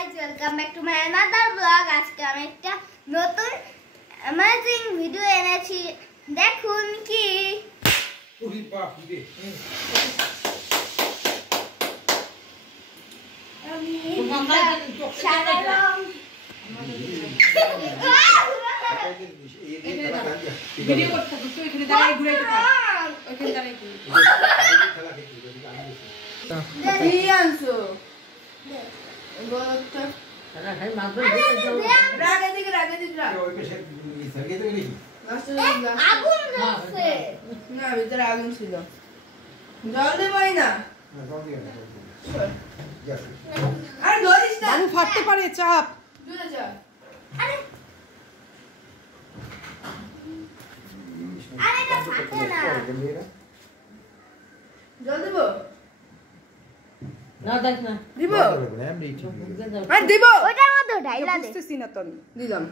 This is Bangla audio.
Guys, welcome back to my another blog. আজকে আমি একটা নতুন অ্যামেজিং ভিডিও এনেছি। দেখুন কি ওরে বাপ রে, আমি সাদা রং ভিডিও করতে হবে তো এখানে দাঁড়াই ঘুরে থাক ওখানে দাঁড়াই ঘুরে কি আনছো বলতো সারা খাই মাছ রাগে দিকে ওই পেশে সরগে তো গেলি আগুন জ্বলছে। না ভিতরে আগুন ছিল জল দেবই না না জল দিয়ে না আর ধরিস না বাবু ফাটতে পারে চাপ জুড়ে যা আরে এটা ফাটে না। জল দেব না দেখ না দিব এমনি ঠিক আর দিব ওটার মধ্যে ঢাইলা দে। বুঝতেছি না তো দিলাম।